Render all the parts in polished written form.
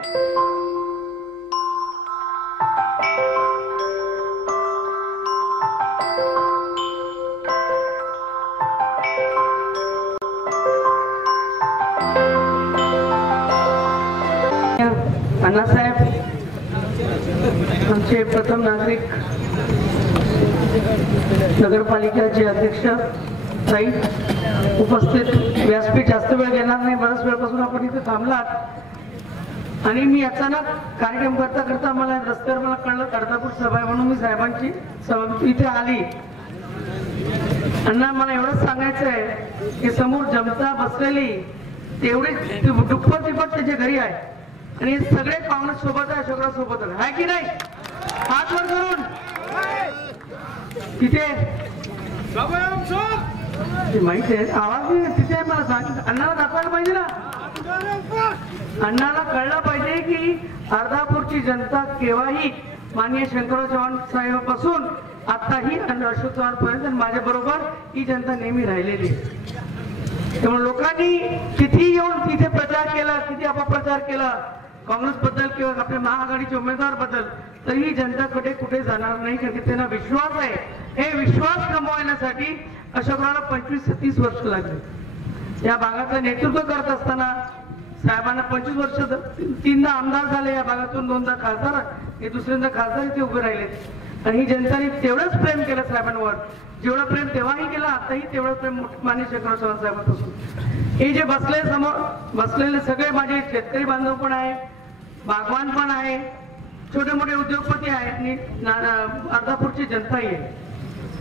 अण्णासाहेब आमचे प्रथम नागरिक, नगरपालिकेचे अध्यक्ष ताई उपस्थित, व्यासपीठ जास्त वेळ घेणार नाही, बराच वेळपासून आपण इथे थांबलात आणि मी अचानक कार्यक्रम करता करता मला रस्त्यावर मला कळलं अर्धापूर सभा आहे म्हणून मी साहेबांची सभा इथे आली. अण्णा मला एवढंच सांगायचं आहे की समोर जनता बसलेली तेवढी दुप्पट तिप्पट त्याच्या घरी आहे आणि सगळे पाहुणे सोबत आहे, अशोकराव सोबत आहे की नाही? हात वर करून तिथे माहिती आहे आवाज तिथे मला सांग, अण्णाला दाखवायला पाहिजे ना, अण्णाला कळलं पाहिजे की अर्धापूरची जनता केव्हाही माननीय शंकरराव चव्हाण साहेबापासून आताही अशोक चव्हाण पर्यंत माझ्या बरोबर ही जनता नेहमी राहिलेली आहे. त्यामुळे लोकांनी किती येऊन तिथे प्रचार केला, किती अपप्रचार केला काँग्रेस बद्दल किंवा आपल्या महाआघाडीचे उमेदवार बद्दल, तरीही जनताकडे कुठे जाणार नाही, कारण की त्यांना विश्वास आहे. हे विश्वास कमवण्यासाठी अशोकरावला 25-30 वर्ष लागले. या भागाचं नेतृत्व करत असताना साहेबांना 25 वर्ष, 3दा आमदार झाले या भागातून, 2दा खासदार, हे दुसऱ्यांदा खासदार इथे उभे राहिले आणि ही जनताने तेवढंच प्रेम केलं साहेबांवर, जेवढं प्रेम तेव्हाही केलं, आताही तेवढं प्रेम माननीय शंकरराव चव्हाण साहेबांपासून. हे जे बसले समोर बसलेले सगळे माझे शेतकरी बांधव पण आहे, बागवान पण आहे, छोटे मोठे उद्योगपती आहेत आणि अर्धापूरची जनताही आहे.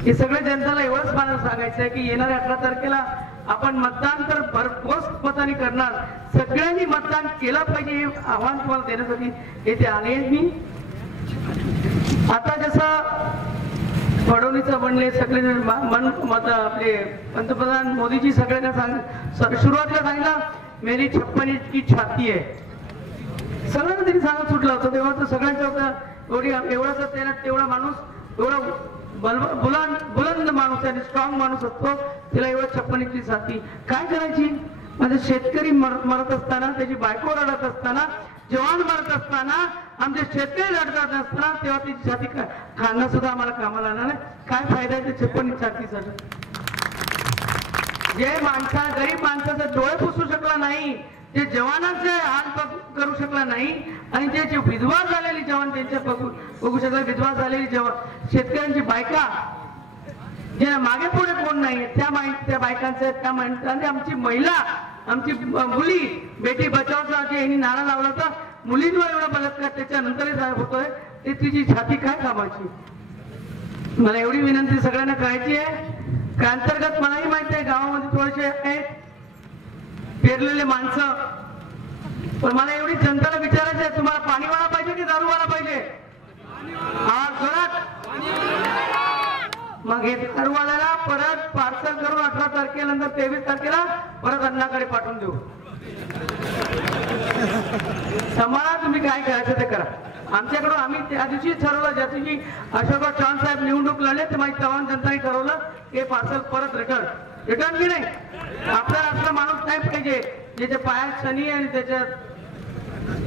हे सगळ्या जनताला एवढंच मला सांगायचं आहे की येणाऱ्या 18 तारखेला आपण मतदान तर भरघोस मताने करणार, सगळ्यांनी मतदान केलं पाहिजे हे आव्हान तुम्हाला देण्यासाठी येथे आले. मी आता जसं फडणवीसचं म्हणले सगळे आपले पंतप्रधान मोदीजी सगळ्यांना सुरुवातीला सांगितलं मेरी 56 इंच की छाती आहे, सगळ्यांना त्यांनी सांगत सुटलं होतं. तेव्हा तर सगळ्यांच्या होतं एवढाच तेवढा माणूस, एवढा बुलंद माणूस आणि स्ट्रॉंग माणूस असतो, तिला एवढं 56 इंची छाती काय करायची? माझे शेतकरी मरत असताना, त्याची बायको रडत असताना, जवान मरत असताना, आमचे शेतकरी रडत असताना, तेव्हा त्याची छाती खाणं सुद्धा आम्हाला कामाला आलं नाही. काय फायदा आहे त्या 56 इंच छातीसाठी? जे गरीब माणसाचे डोळे पुसू शकला नाही, जे जवानांचे हात करू शकला नाही आणि जे विधवा झालेली जवान त्यांच्या बघू शकला, विधवा झालेली जवान शेतकऱ्यांची बायका जे मागे पुढे कोण नाही त्या बायकांचे, त्या माणसांनी, आमची महिला, आमची मुली, बेटी बचावचा जे यांनी नारा लावला होता, मुलींवर एवढा बलात्कार त्याच्यानंतरही साहेब होतोय, ते तिची छाती काय कामाची? मला एवढी विनंती सगळ्यांना करायची आहे की अंतर्गत मलाही माहिती आहे गावामध्ये थोडेसे आहेत पेरलेले माणसं, पण मला एवढी जनताला विचारायचं आहे, तुम्हाला पाणीवाला पाहिजे की दारूवाला पाहिजे? मग हे दारूवाल्याला परत पार्सल करून 18 तारखेनंतर 23 तारखेला परत अण्णाकडे पाठवून देऊ. तुम्हाला तुम्ही काय करायचं ते करा. आमच्याकडून आम्ही त्या दिवशी ठरवलं, ज्या दिवशी अशोकराव चव्हाण साहेब निवडणूक लढले ते माझी चव्हाण जनताने ठरवलं हे पार्सल परत रिटर्न की नाही. आपल्याला असला माणूस नाही पाहिजे ज्याच्या पायात शनी आणि त्याच्यात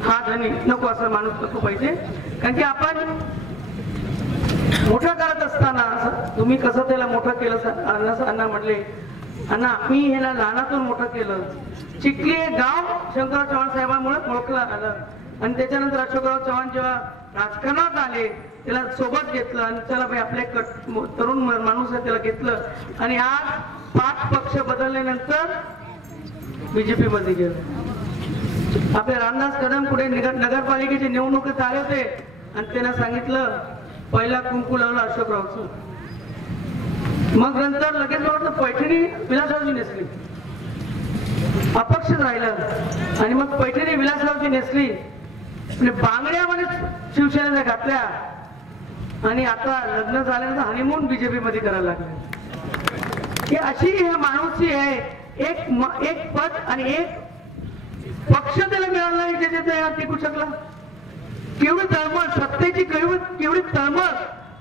हात धनी, नको असं माणूस नको पाहिजे. कारण की आपण मोठं करत असताना तुम्ही कसं त्याला मोठं केलं अण्णा म्हणले, अण्णा आम्ही ह्याला लहानातून मोठं केलं. चिखली हे गाव शंकरराव चव्हाण साहेबांमुळे ओळखलं आलं आणि त्याच्यानंतर अशोकराव चव्हाण जेव्हा राजकारणात आले त्याला सोबत घेतलं आणि चला भाई आपले तरुण माणूस आहे त्याला घेतलं आणि आज 5 पक्ष बदलल्यानंतर बीजेपी मध्ये गेलं. आपले रामदास कदम पुढे नगरपालिकेची निवडणुकीत आले होते आणि त्यांना सांगितलं पहिला कुंकू लावला अशोकरावचं. मग नंतर लगेच वाटतं पैठणी विलासरावची नेसली, अपक्ष राहिलं आणि मग पैठणी विलासरावची नेसली, बांगड्यामध्ये शिवसेनेने घातल्या आणि आता लग्न झाल्यानंतर हनीमून बीजेपी मध्ये करायला लागले. ही अशी माणूसची आहे, एक पद आणि एक पक्ष त्याला मिळाला नाही ज्याच्या टिकू शकला. केवढी तळमळ सत्तेची, केवढी तळमळ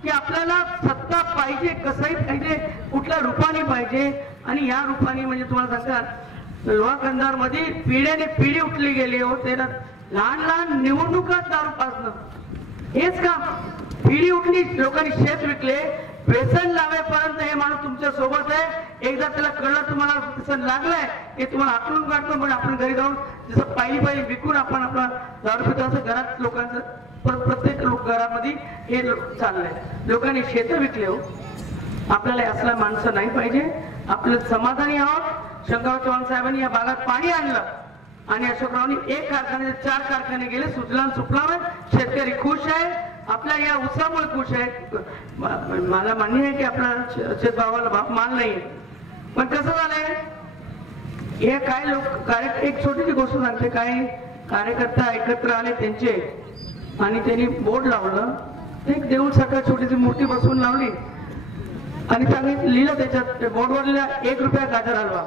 की आपल्याला सत्ता पाहिजे, कसंही पाहिजे, कुठल्या रूपाने पाहिजे. आणि या रूपाने म्हणजे तुम्हाला सांगतात लोहा कंधार मध्ये पिढ्याने पिढी उठली गेली हो. लहान लहान निवडणुकात दारू पाजणं हेच काम. पिढी उठली, लोकांनी शेत विकले, व्यसन लावेपर्यंत हे माणूस तुमच्या सोबत आहे. एकदा त्याला कळलं तुम्हाला व्यसन लागलंय हे तुम्हाला आकलून काढतो, पण आपण घरी जाऊन जसं पायी विकून आपण आपला दारू पितो असं घरात लोकांचं प्रत्येक घरामध्ये हे चाललंय. लोकांनी शेत विकले. हो, आपल्याला असला माणसं नाही पाहिजे. आपलं समाधानी आहोत. शंकरराव चव्हाण साहेबांनी या भागात पाणी आणलं आणि अशोकरावनी 1 कारखाने 4 कारखाने गेले. सुजलाम सुफलाम, शेतकरी खुश आहे. आपल्या या उत्साहामुळे खुश आहे. मला मान्य आहे की आपला शेतभावाला माल नाही, पण कसं झालंय हे काय लोक एक छोटीशी गोष्ट सांगते. काही कार्यकर्ता एकत्र आले त्यांचे आणि त्यांनी बोर्ड लावलं. एक देऊळ सारखा छोटीशी मूर्ती बसवून लावली आणि त्यांनी लिहिलं त्याच्यात बोर्डवर लिहिलं 1 रुपया गाजर हलवा.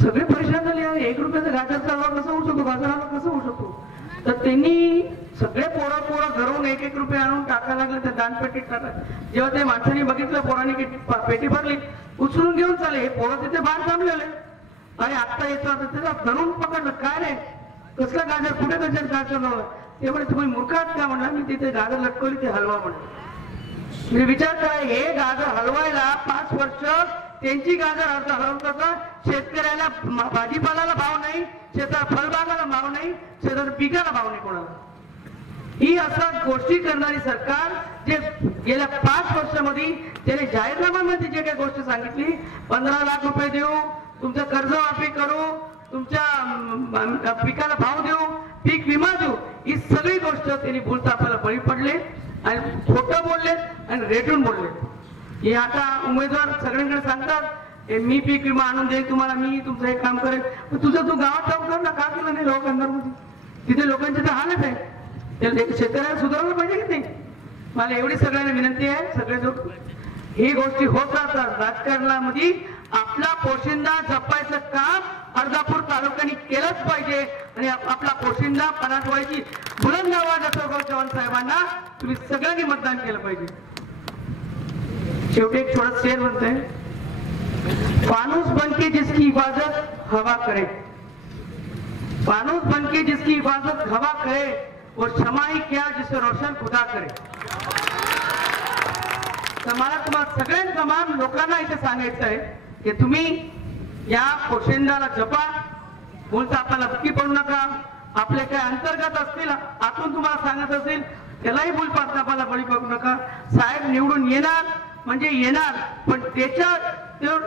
सगळे परेशान झाले, 1 रुपयाचा गाजरचा हलवा कसा होऊ शकतो, गाजर हलवा कसा होऊ शकतो. तर त्यांनी सगळे पोरं घरून 1-1 रुपये आणून टाकायला लागले त्या दानपेटीत टाकलं. जेव्हा ते माणसांनी बघितलं, पोरांनी पेटी भरली, उचलून घेऊन चालले. हे पोरं तिथे बाहेर थांबलेले आणि आता येतात त्याला धरून पकडलं. काय रे, कसलं गाजर, कुठे गाजर लावलं. ते म्हणे तुम्ही मूर्ख आहात का. म्हणला मी तिथे गाजर लटकवली, ते हलवा म्हणलं. मी विचार करा, हे गाजर हलवायला 5 वर्ष त्यांची गाजर हलवतात. शेतकऱ्याला भाजीपाल्याला भाव नाही, शेतात फळबागाला भाव नाही, शेतात पिकाला भाव नाही कोणाला. ही असं गोष्टी करणारी सरकार जे गेल्या 5 वर्षामध्ये त्याने जाहीरनाम्यामध्ये जे काही गोष्ट सांगितली, 15 लाख रुपये देऊ, तुमचं कर्ज माफी करू, तुमच्या पिकाला भाव देऊ, पीक विमा देऊ, ही सगळी गोष्ट त्यांनी भूलथापाला बळी पडले आणि खोटं बोलले आणि रेटून बोलले. हे आता उमेदवार सगळ्यांकडे सांगतात मी पीक विमा आणून देईन तुम्हाला, मी तुमचं हे काम करेन. तुझं तू गावात जाऊन कर ना, का केलं नाही लोकांमध्ये. तिथे लोकांचे तर हालत आहे. शेतकऱ्याला सुधारलं पाहिजे की नाही. मला एवढी सगळ्यांना विनंती आहे, सगळे लोक ही गोष्टी होत राहतात. राजकारणामध्ये आपला पोशिंदा जपायचं काम अर्धापूर तालुक्याने केलंच पाहिजे आणि आपला पोशिंदा पराठवायची बुलंद आवाज अशोकराव चव्हाण साहेबांना तुम्ही सगळ्यांनी मतदान केलं पाहिजे. शेवटी एक छोटा शेर म्हणते, फानूस बनके जिसकी हिफाजत हवा करे, फानूस बनके जिसकी हिफाजत हवा करे, वो क्षमा ही क्या जिसे रोशन खुदा करे. तर मला तुम्हाला सगळ्यांना मान लोकांना इथे सांगायचं आहे की तुम्ही या पोशिंदाला जपा. बोलता आपल्याला नक्की पडू नका. आपले काय अंतर्गत असतील, आतून तुम्हाला सांगत असेल, त्यालाही भूलथापाला बळी पडू नका. साहेब निवडून येणार म्हणजे येणार, पण त्याच्या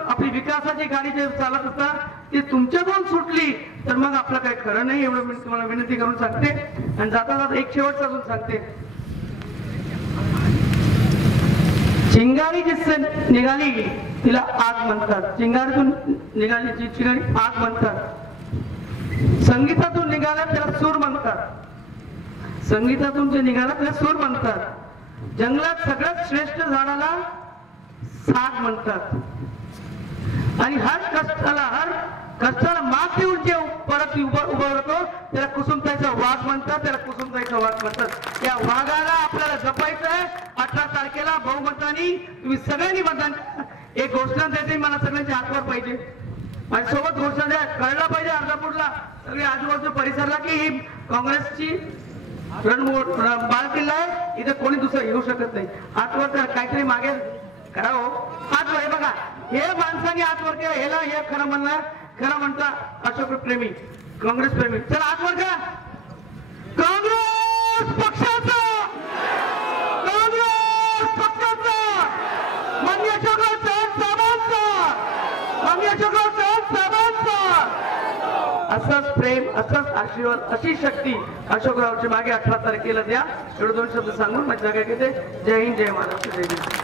आपली विकासाची गाडी जे चालत असतात ती तुमच्याकडून सुटली तर मग आपलं काही खरं नाही. एवढं मी तुम्हाला विनंती करून सांगते. आणि जाता जाता एक शेवटचं अजून सांगते, चिंगारी जिससे निघाली तिला आग म्हणतात. चिंगारीतून निघाली जी चिंगारी आग म्हणतात. संगीतातून निघाला त्याला सूर म्हणतात. संगीतातून जे निघाला त्याला सूर म्हणतात. जंगलात सगळ्यात श्रेष्ठ झाडाला साग म्हणतात. आणि हर कष्टाला मात देऊन जे परत उभं राहतो त्याला कुसुमताईचा वाघ म्हणतात. त्याला कुसुमताईचा वाघ म्हणतात. या वाघाला आपल्याला जपायचं आहे. 18 तारखेला बहुमतानी तुम्ही सगळ्यांनी मतदान. एक घोषणा देते, मला सगळ्यांच्या हातवर पाहिजे आणि सोबत घोषणा द्या. कळलं पाहिजे अर्धापूरला, सगळे आजूबाजूच्या परिसराला की ही काँग्रेसची बाळ किल्ला आहे, इथे कोणी दुसरं येऊ शकत नाही. हातवर काहीतरी मागे करावं. हातवर हे बघा, हे माणसाने हातवर केलं, ह्याला हे खरं म्हणलं, खरं म्हणता अशोक प्रेमी, काँग्रेस प्रेमी. चला हातवर करा. काँग्रेस पक्षाचा, काँग्रेस पक्षाचा, माननीय अशोकराव चव्हाण साहेबांचा, माननीय अशोकराव चव्हाण साहेबांचा असंच प्रेम, असंच आशीर्वाद, अशी शक्ती अशोकरावच्या मागे 18 तारखेला द्या. एवढे 2 शब्द सांगून माझी जागा घेते. जय हिंद, जय महाराष्ट्र, जय हिंद.